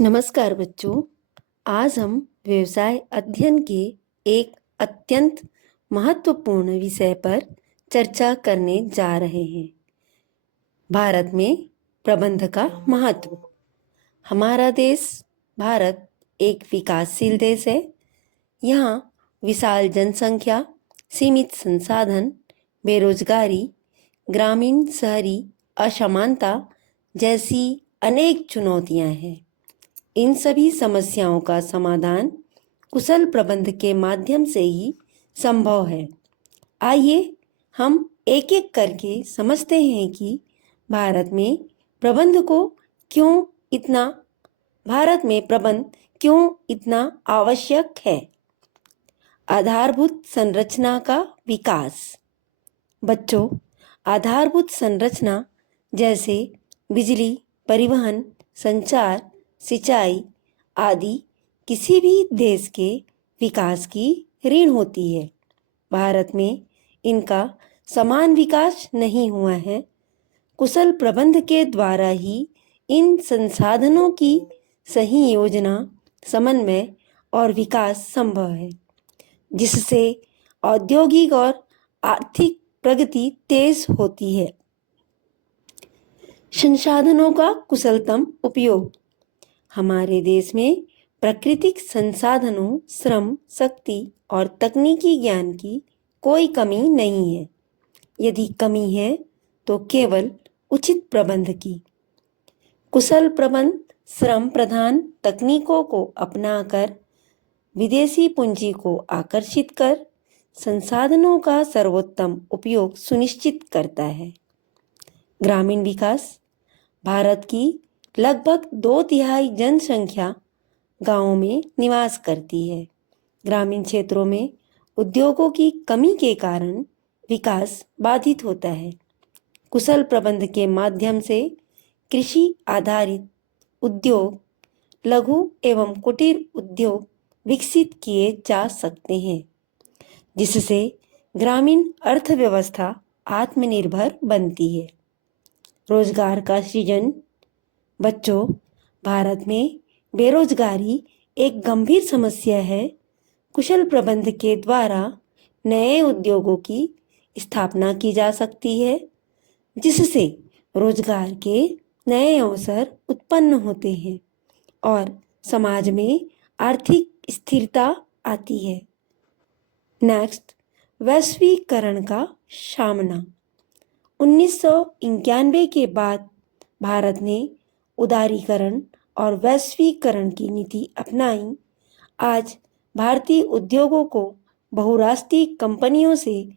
नमस्कार बच्चों। आज हम व्यवसाय अध्ययन के एक अत्यंत महत्वपूर्ण विषय पर चर्चा करने जा रहे हैं। भारत में प्रबंध का महत्व। हमारा देश भारत एक विकासशील देश है। यहाँ विशाल जनसंख्या, सीमित संसाधन, बेरोजगारी, ग्रामीण शहरी असमानता जैसी अनेक चुनौतियाँ हैं। इन सभी समस्याओं का समाधान कुशल प्रबंध के माध्यम से ही संभव है। आइए हम एक एक करके समझते हैं कि भारत में प्रबंध क्यों इतना आवश्यक है। आधारभूत संरचना का विकास। बच्चों, आधारभूत संरचना जैसे बिजली, परिवहन, संचार, सिंचाई आदि किसी भी देश के विकास की रीढ़ होती है। भारत में इनका समान विकास नहीं हुआ है। कुशल प्रबंध के द्वारा ही इन संसाधनों की सही योजना, समन्वय और विकास संभव है, जिससे औद्योगिक और आर्थिक प्रगति तेज होती है। संसाधनों का कुशलतम उपयोग। हमारे देश में प्राकृतिक संसाधनों, श्रम, शक्ति और तकनीकी ज्ञान की कोई कमी नहीं है। यदि कमी है तो केवल उचित प्रबंध की। कुशल प्रबंध श्रम प्रधान तकनीकों को अपनाकर विदेशी पूंजी को आकर्षित कर संसाधनों का सर्वोत्तम उपयोग सुनिश्चित करता है। ग्रामीण विकास। भारत की लगभग 2/3 जनसंख्या गांवों में निवास करती है। ग्रामीण क्षेत्रों में उद्योगों की कमी के कारण विकास बाधित होता है। कुशल प्रबंध के माध्यम से कृषि आधारित उद्योग, लघु एवं कुटीर उद्योग विकसित किए जा सकते हैं, जिससे ग्रामीण अर्थव्यवस्था आत्मनिर्भर बनती है। रोजगार का सृजन। बच्चों, भारत में बेरोजगारी एक गंभीर समस्या है। कुशल प्रबंध के द्वारा नए उद्योगों की स्थापना की जा सकती है, जिससे रोजगार के नए अवसर उत्पन्न होते हैं और समाज में आर्थिक स्थिरता आती है। नेक्स्ट, वैश्वीकरण का सामना। 1991 के बाद भारत ने उदारीकरण और वैश्वीकरण की नीति अपनाई। आज भारतीय उद्योगों को बहुराष्ट्रीय कंपनियों से